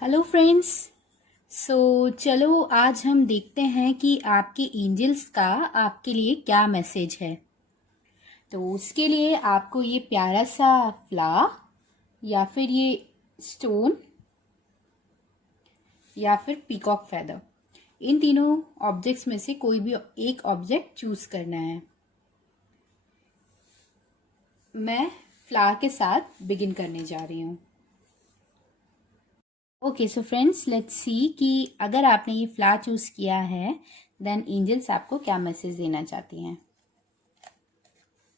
Hello friends. चलो आज हम देखते हैं कि आपके एंजल्स का आपके लिए क्या मैसेज है। तो उसके लिए आपको ये प्यारा सा फ्लावर या फिर ये स्टोन या फिर पीकॉक फेदर, इन तीनों ऑब्जेक्ट्स में से कोई भी एक ऑब्जेक्ट चूज करना है। मैं फ्लावर के साथ बिगिन करने जा रही हूँ। Okay so friends, let's see कि अगर आपने ये फ्लावर चूज किया है देन एंजल्स आपको क्या मैसेज देना चाहती हैं।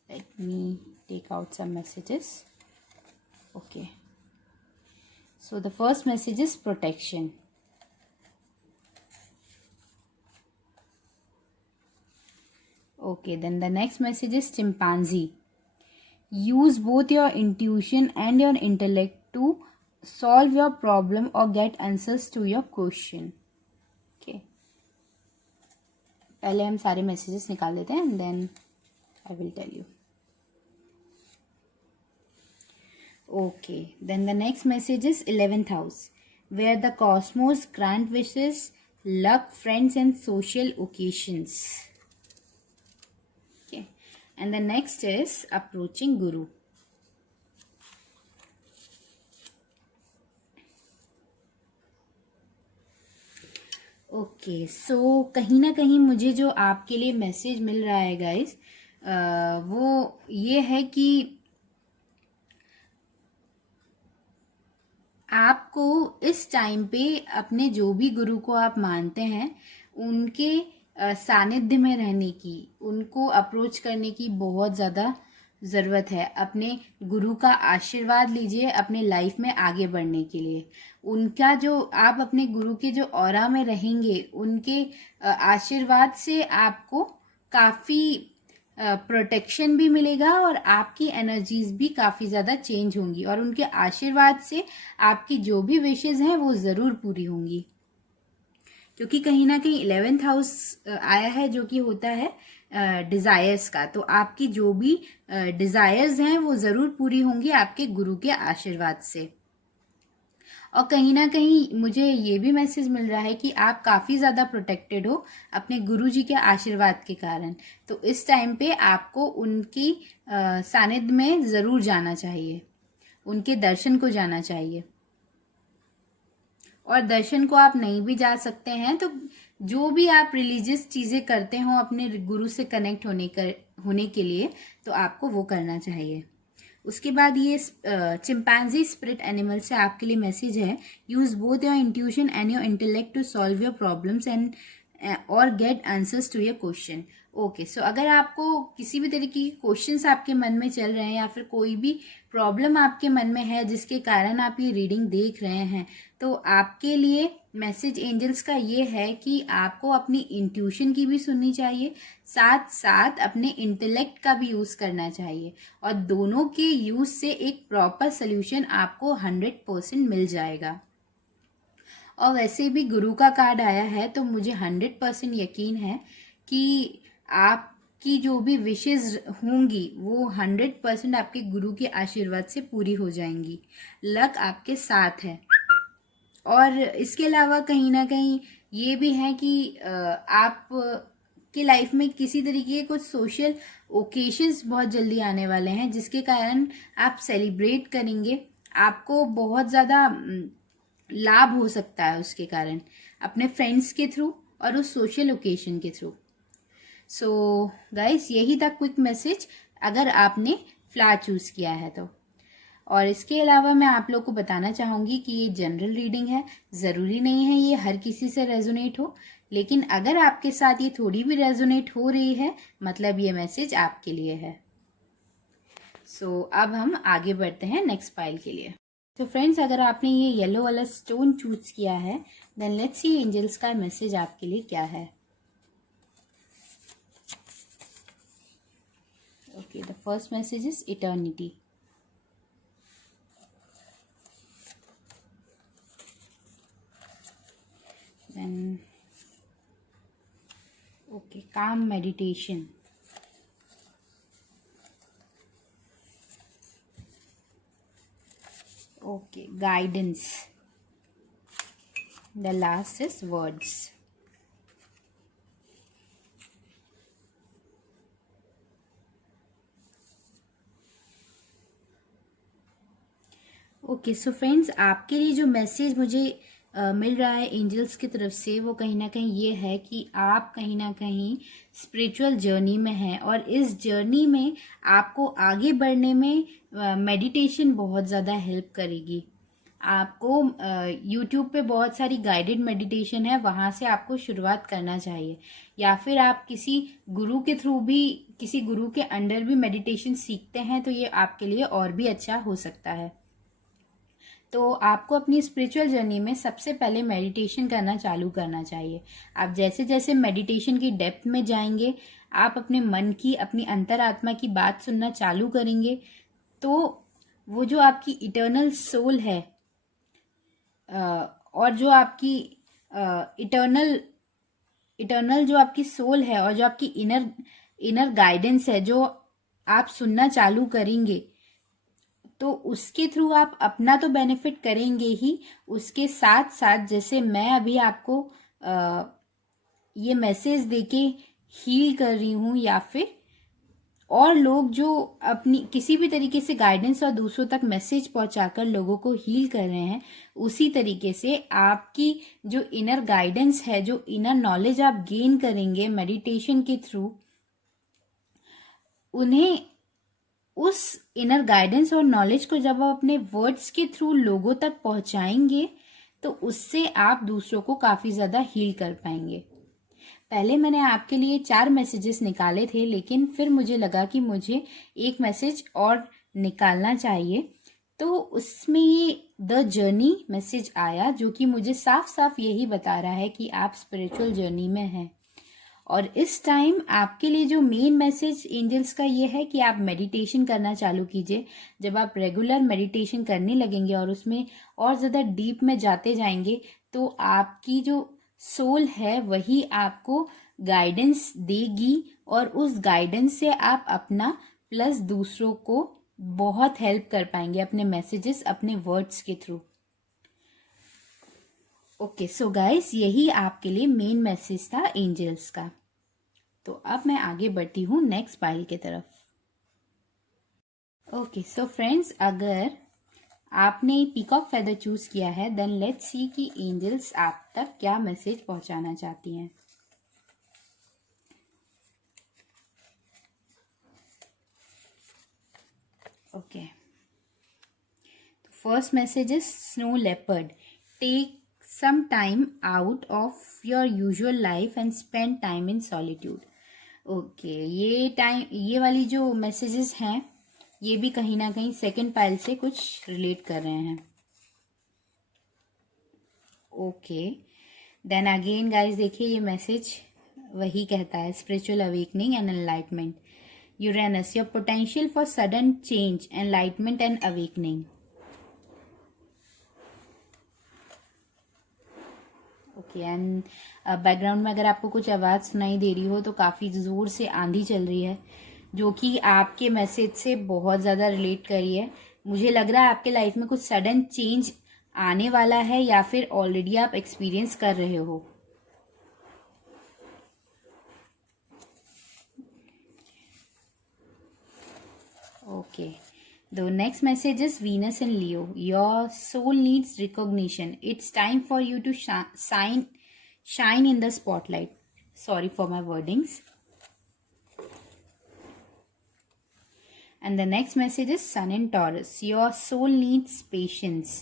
Let me take out some messages. Okay, so the first message is protection. Okay, then the next message is chimpanzee. Use both your intuition and your intellect to solve your problem or get answers to your question. Okay. पहले हम सारे messages निकाल देते हैं and then I will tell you. Okay, then the next message is 11th house, where the cosmos grant wishes, luck, friends and social occasions. And the next is approaching guru. Okay, so कहीं ना कहीं मुझे जो आपके लिए message मिल रहा है guys, वो ये है कि आपको इस टाइम पे अपने जो भी गुरु को आप मानते हैं उनके सानिध्य में रहने की, उनको अप्रोच करने की बहुत ज़्यादा ज़रूरत है। अपने गुरु का आशीर्वाद लीजिए अपने लाइफ में आगे बढ़ने के लिए। उनका जो आप अपने गुरु के जो ऑरा में रहेंगे, उनके आशीर्वाद से आपको काफ़ी प्रोटेक्शन भी मिलेगा और आपकी एनर्जीज भी काफ़ी ज़्यादा चेंज होंगी और उनके आशीर्वाद से आपकी जो भी विशेज़ हैं वो ज़रूर पूरी होंगी। क्योंकि कहीं ना कहीं 11th हाउस आया है जो कि होता है डिज़ायर्स का, तो आपकी जो भी डिज़ायर्स हैं वो ज़रूर पूरी होंगी आपके गुरु के आशीर्वाद से। और कहीं ना कहीं मुझे ये भी मैसेज मिल रहा है कि आप काफ़ी ज़्यादा प्रोटेक्टेड हो अपने गुरुजी के आशीर्वाद के कारण। तो इस टाइम पे आपको उनकी सानिध्य में ज़रूर जाना चाहिए, उनके दर्शन को जाना चाहिए। और दर्शन को आप नहीं भी जा सकते हैं तो जो भी आप रिलीजियस चीज़ें करते हो अपने गुरु से कनेक्ट होने के लिए, तो आपको वो करना चाहिए। उसके बाद ये चिंपैंजी स्पिरिट एनिमल से आपके लिए मैसेज है, use both your intuition and your intellect to solve your problems and और get answers to your question. Okay, so अगर आपको किसी भी तरीके के क्वेश्चंस आपके मन में चल रहे हैं या फिर कोई भी प्रॉब्लम आपके मन में है जिसके कारण आप ये रीडिंग देख रहे हैं, तो आपके लिए मैसेज एंजल्स का ये है कि आपको अपनी इंट्यूशन की भी सुननी चाहिए, साथ साथ अपने इंटेलेक्ट का भी यूज़ करना चाहिए और दोनों के यूज़ से एक प्रॉपर सोल्यूशन आपको 100% मिल जाएगा। और वैसे भी गुरु का कार्ड आया है तो मुझे 100% यकीन है कि आपकी जो भी विशेज होंगी वो 100% आपके गुरु के आशीर्वाद से पूरी हो जाएंगी। लक आपके साथ है। और इसके अलावा कहीं ना कहीं ये भी है कि आप की लाइफ में किसी तरीके के कुछ सोशल ओकेशंस बहुत जल्दी आने वाले हैं जिसके कारण आप सेलिब्रेट करेंगे। आपको बहुत ज़्यादा लाभ हो सकता है उसके कारण, अपने फ्रेंड्स के थ्रू और उस सोशल ओकेशन के थ्रू। सो गाइस, यही था क्विक मैसेज अगर आपने फ्लावर चूज किया है तो। और इसके अलावा मैं आप लोग को बताना चाहूँगी कि ये जनरल रीडिंग है, ज़रूरी नहीं है ये हर किसी से रेजोनेट हो, लेकिन अगर आपके साथ ये थोड़ी भी रेजोनेट हो रही है मतलब ये मैसेज आपके लिए है। सो अब हम आगे बढ़ते हैं नेक्स्ट पाइल के लिए। तो फ्रेंड्स, अगर आपने ये येलो वाला स्टोन चूज किया है देन लेट्स सी एंजल्स का मैसेज आपके लिए क्या है। Okay, the first message is eternity. Then okay, calm meditation. Okay, guidance. The last is words. Okay so friends, आपके लिए जो मैसेज मुझे मिल रहा है एंजल्स की तरफ से, वो कहीं ना कहीं ये है कि आप कहीं ना कहीं स्पिरिचुअल जर्नी में हैं, और इस जर्नी में आपको आगे बढ़ने में मेडिटेशन बहुत ज़्यादा हेल्प करेगी। आपको यूट्यूब पे बहुत सारी गाइडेड मेडिटेशन है, वहाँ से आपको शुरुआत करना चाहिए, या फिर आप किसी गुरु के थ्रू भी, किसी गुरु के अंडर भी मेडिटेशन सीखते हैं तो ये आपके लिए और भी अच्छा हो सकता है। तो आपको अपनी स्पिरिचुअल जर्नी में सबसे पहले मेडिटेशन करना चालू करना चाहिए। आप जैसे जैसे मेडिटेशन की डेप्थ में जाएंगे, आप अपने मन की, अपनी अंतरात्मा की बात सुनना चालू करेंगे, तो वो जो आपकी इटर्नल सोल है, और जो आपकी इटर्नल जो आपकी सोल है, और जो आपकी इनर गाइडेंस है, जो आप सुनना चालू करेंगे, तो उसके थ्रू आप अपना तो बेनिफिट करेंगे ही, उसके साथ साथ जैसे मैं अभी आपको ये मैसेज देके हील कर रही हूँ, या फिर और लोग जो अपनी किसी भी तरीके से गाइडेंस और दूसरों तक मैसेज पहुंचाकर लोगों को हील कर रहे हैं, उसी तरीके से आपकी जो इनर गाइडेंस है, जो इनर नॉलेज आप गेन करेंगे मेडिटेशन के थ्रू, उन्हें उस इनर गाइडेंस और नॉलेज को जब आप अपने वर्ड्स के थ्रू लोगों तक पहुंचाएंगे, तो उससे आप दूसरों को काफी ज्यादा हील कर पाएंगे। पहले मैंने आपके लिए 4 मैसेजेस निकाले थे, लेकिन फिर मुझे लगा कि मुझे एक मैसेज और निकालना चाहिए, तो उसमें ये द जर्नी मैसेज आया, जो कि मुझे साफ साफ यही बता रहा है कि आप स्पिरिचुअल जर्नी में हैं। और इस टाइम आपके लिए जो मेन मैसेज एंजल्स का ये है कि आप मेडिटेशन करना चालू कीजिए। जब आप रेगुलर मेडिटेशन करने लगेंगे और उसमें और ज़्यादा डीप में जाते जाएंगे, तो आपकी जो सोल है वही आपको गाइडेंस देगी, और उस गाइडेंस से आप अपना प्लस दूसरों को बहुत हेल्प कर पाएंगे अपने मैसेजेस, अपने वर्ड्स के थ्रू। ओके सो गाइस, यही आपके लिए मेन मैसेज था एंजल्स का। तो अब मैं आगे बढ़ती हूँ नेक्स्ट पाइल की तरफ। ओके सो फ्रेंड्स, अगर आपने पीकॉक फेदर चूज किया है, देन लेट्स सी कि एंजल्स आप तक क्या मैसेज पहुंचाना चाहती हैं। Okay, first message is snow leopard, take some time out of your usual life and spend time in solitude. Okay, ये वाली जो मैसेजेस हैं, ये भी कहीं ना कहीं सेकंड पाइल से कुछ रिलेट कर रहे हैं। ओके, देन अगेन गाइस, देखिए ये मैसेज वही कहता है, spiritual awakening and enlightenment. Uranus, your potential for sudden change, enlightenment and awakening. Okay, and background में अगर आपको कुछ आवाज़ सुनाई दे रही हो, तो काफ़ी ज़ोर से आंधी चल रही है, जो कि आपके मैसेज से बहुत ज़्यादा रिलेट कर रही है। मुझे लग रहा है आपके लाइफ में कुछ सडन चेंज आने वाला है, या फिर ऑलरेडी आप एक्सपीरियंस कर रहे हो। Okay, the next message is Venus and Leo. Your soul needs recognition. It's time for you to shine in the spotlight. Sorry for my wordings. And the next message is Sun in Taurus. Your soul needs patience.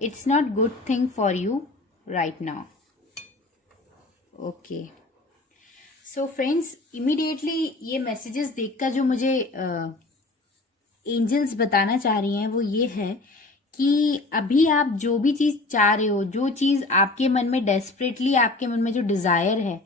It's not good thing for you right now. Okay. So friends, immediately ये messages देखकर जो मुझे angels बताना चाह रही हैं, वो ये है कि अभी आप जो भी चीज़ चाह रहे हो, जो चीज़ आपके मन में डेस्परेटली, आपके मन में जो डिज़ायर है,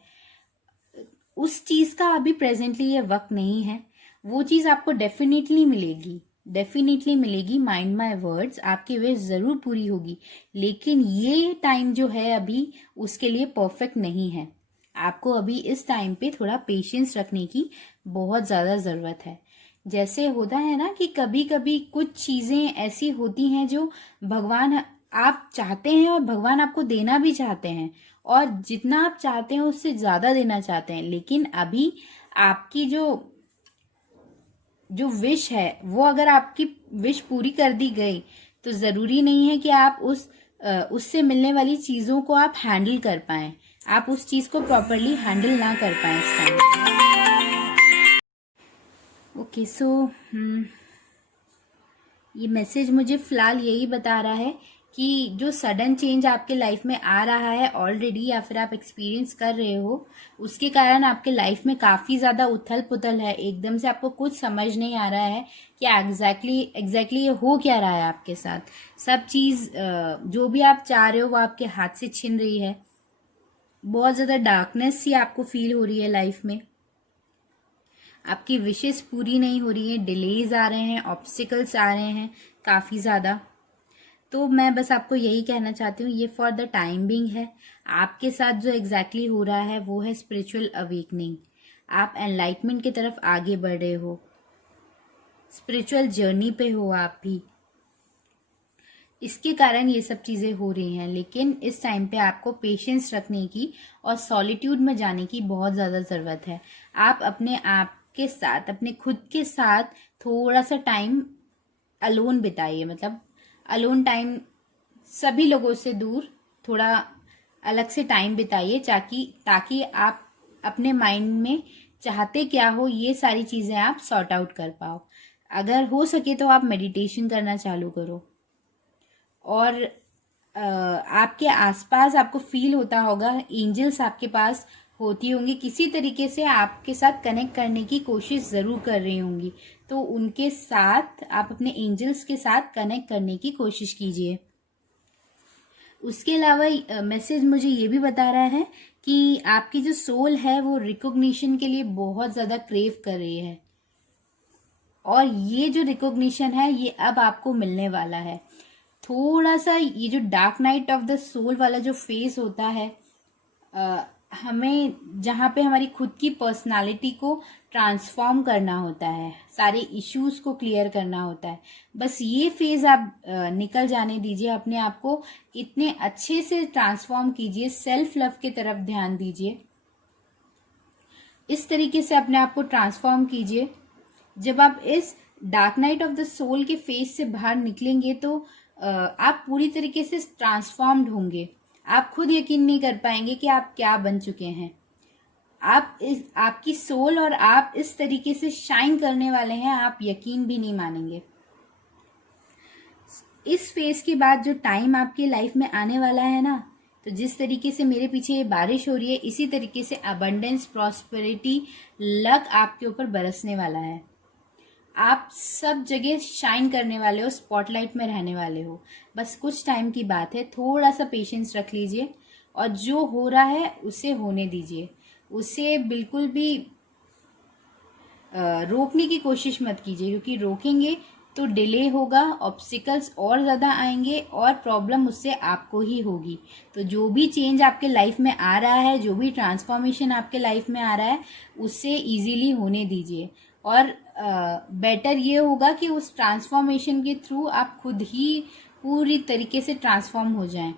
उस चीज़ का अभी प्रेजेंटली ये वक्त नहीं है। वो चीज़ आपको डेफिनेटली मिलेगी, डेफिनेटली मिलेगी। माइंड माय वर्ड्स, आपकी विश ज़रूर पूरी होगी, लेकिन ये टाइम जो है अभी उसके लिए परफेक्ट नहीं है। आपको अभी इस टाइम पे थोड़ा पेशेंस रखने की बहुत ज़्यादा ज़रूरत है। जैसे होता है ना कि कभी कभी कुछ चीज़ें ऐसी होती हैं जो भगवान आप चाहते हैं और भगवान आपको देना भी चाहते हैं, और जितना आप चाहते हैं उससे ज़्यादा देना चाहते हैं, लेकिन अभी आपकी जो विश है वो अगर आपकी विश पूरी कर दी गई तो ज़रूरी नहीं है कि आप उससे मिलने वाली चीज़ों को आप हैंडल कर पाएं, आप उस चीज़ को प्रॉपरली हैंडल ना कर पाएं इस टाइम। ओके सो ये मैसेज मुझे फ़िलहाल यही बता रहा है कि जो सडन चेंज आपके लाइफ में आ रहा है ऑलरेडी, या फिर आप एक्सपीरियंस कर रहे हो, उसके कारण आपके लाइफ में काफ़ी ज़्यादा उथल पुथल है। एकदम से आपको कुछ समझ नहीं आ रहा है कि एग्जैक्टली ये हो क्या रहा है आपके साथ। सब चीज़ जो भी आप चाह रहे हो वो आपके हाथ से छिन रही है। बहुत ज़्यादा डार्कनेस सी आपको फील हो रही है लाइफ में। आपकी विशेस पूरी नहीं हो रही है, डिलेज आ रहे हैं, ऑब्स्टिकल्स आ रहे हैं काफ़ी ज़्यादा। तो मैं बस आपको यही कहना चाहती हूँ, ये फॉर द टाइम बिंग है। आपके साथ जो एग्जैक्टली हो रहा है वो है स्पिरिचुअल अवेकनिंग। आप एनलाइटमेंट की तरफ आगे बढ़ रहे हो, स्पिरिचुअल जर्नी पे हो आप भी, इसके कारण ये सब चीज़ें हो रही हैं। लेकिन इस टाइम पे आपको पेशेंस रखने की और सॉलिट्यूड में जाने की बहुत ज़्यादा ज़रूरत है। आप अपने आप के साथ, अपने खुद के साथ थोड़ा सा टाइम अलोन बिताइए, मतलब अलोन टाइम, सभी लोगों से दूर थोड़ा अलग से टाइम बिताइए, ताकि आप अपने माइंड में चाहते क्या हो ये सारी चीज़ें आप सॉर्ट आउट कर पाओ। अगर हो सके तो आप मेडिटेशन करना चालू करो, और आपके आसपास आपको फील होता होगा एंजल्स आपके पास होती होंगी, किसी तरीके से आपके साथ कनेक्ट करने की कोशिश ज़रूर कर रही होंगी। तो उनके साथ आप अपने एंजल्स के साथ कनेक्ट करने की कोशिश कीजिए। उसके अलावा मैसेज मुझे ये भी बता रहा है कि आपकी जो सोल है वो रिकॉग्निशन के लिए बहुत ज़्यादा क्रेव कर रही है, और ये जो रिकॉग्निशन है ये अब आपको मिलने वाला है। थोड़ा सा ये जो dark night of the soul वाला जो फेज होता है, हमें जहाँ पे हमारी खुद की पर्सनालिटी को ट्रांसफॉर्म करना होता है, सारे इश्यूज को क्लियर करना होता है, बस ये फेज आप निकल जाने दीजिए। अपने आप को इतने अच्छे से ट्रांसफॉर्म कीजिए, सेल्फ लव की तरफ ध्यान दीजिए, इस तरीके से अपने आप को ट्रांसफॉर्म कीजिए। जब आप इस dark night of the soul के फेज से बाहर निकलेंगे तो आप पूरी तरीके से ट्रांसफॉर्म्ड होंगे। आप खुद यकीन नहीं कर पाएंगे कि आप क्या बन चुके हैं। आपकी सोल और आप इस तरीके से शाइन करने वाले हैं, आप यकीन भी नहीं मानेंगे। इस फेज के बाद जो टाइम आपकी लाइफ में आने वाला है ना, तो जिस तरीके से मेरे पीछे ये बारिश हो रही है, इसी तरीके से अबंडेंस, प्रॉस्पेरिटी, लक आपके ऊपर बरसने वाला है। आप सब जगह शाइन करने वाले हो, स्पॉटलाइट में रहने वाले हो। बस कुछ टाइम की बात है, थोड़ा सा पेशेंस रख लीजिए, और जो हो रहा है उसे होने दीजिए। उसे बिल्कुल भी रोकने की कोशिश मत कीजिए, क्योंकि रोकेंगे तो डिले होगा, ऑब्स्टिकल्स और ज़्यादा आएंगे, और प्रॉब्लम उससे आपको ही होगी। तो जो भी चेंज आपके लाइफ में आ रहा है, जो भी ट्रांसफॉर्मेशन आपके लाइफ में आ रहा है, उससे इजीली होने दीजिए। और बेटर ये होगा कि उस ट्रांसफॉर्मेशन के थ्रू आप खुद ही पूरी तरीके से ट्रांसफॉर्म हो जाएं।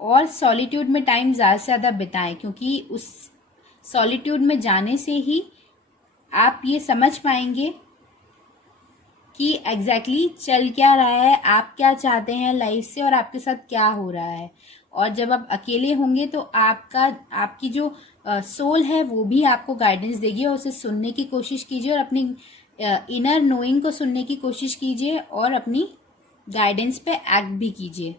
और सॉलिट्यूड में टाइम ज़्यादा से ज़्यादा बिताएं, क्योंकि उस सॉलिट्यूड में जाने से ही आप ये समझ पाएंगे कि एग्जैक्टली चल क्या रहा है, आप क्या चाहते हैं लाइफ से, और आपके साथ क्या हो रहा है। और जब आप अकेले होंगे तो आपकी जो सोल है वो भी आपको गाइडेंस देगी, और उसे सुनने की कोशिश कीजिए, और अपनी इनर नोइंग को सुनने की कोशिश कीजिए, और अपनी गाइडेंस पे एक्ट भी कीजिए।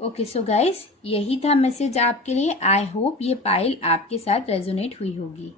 ओके सो गाइस, यही था मैसेज आपके लिए। आई होप ये पाइल आपके साथ रेजोनेट हुई होगी।